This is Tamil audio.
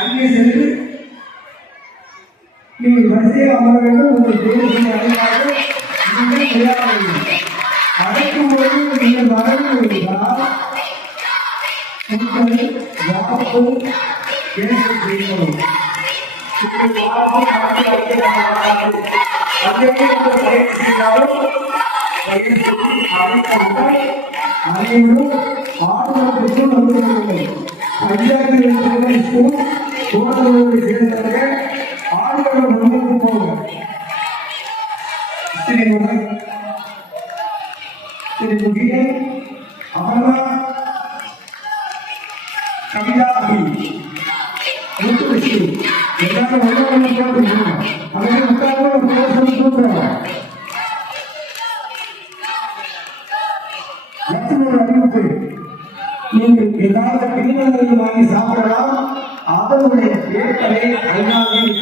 அங்கே சென்று நீங்கள் வரிசையாக அமர வேண்டும். உங்கள் தேர்தலை அடையாளம் நீங்கள் விளையாட வேண்டும். அடைக்கும்போது நீங்கள் வரவில்லைதான் உங்கள் வாக்கு பேச செய்யணும். அனைவரும் ஆடுகளுக்கும் வந்துள்ளது. பஞ்சாயத்து தோட்டங்களோடு சேர்ந்தவர்கள் ஆடுகள முன்னுக்கு போகும். திரு முகிலை அமர்னா கவிதா எல்லாரும் அறிவிப்பு. நீங்கள் ஏதாவது கிணறு வாங்கி சாப்பிடலாம். அதனுடைய பேர்களை ஐநாவில்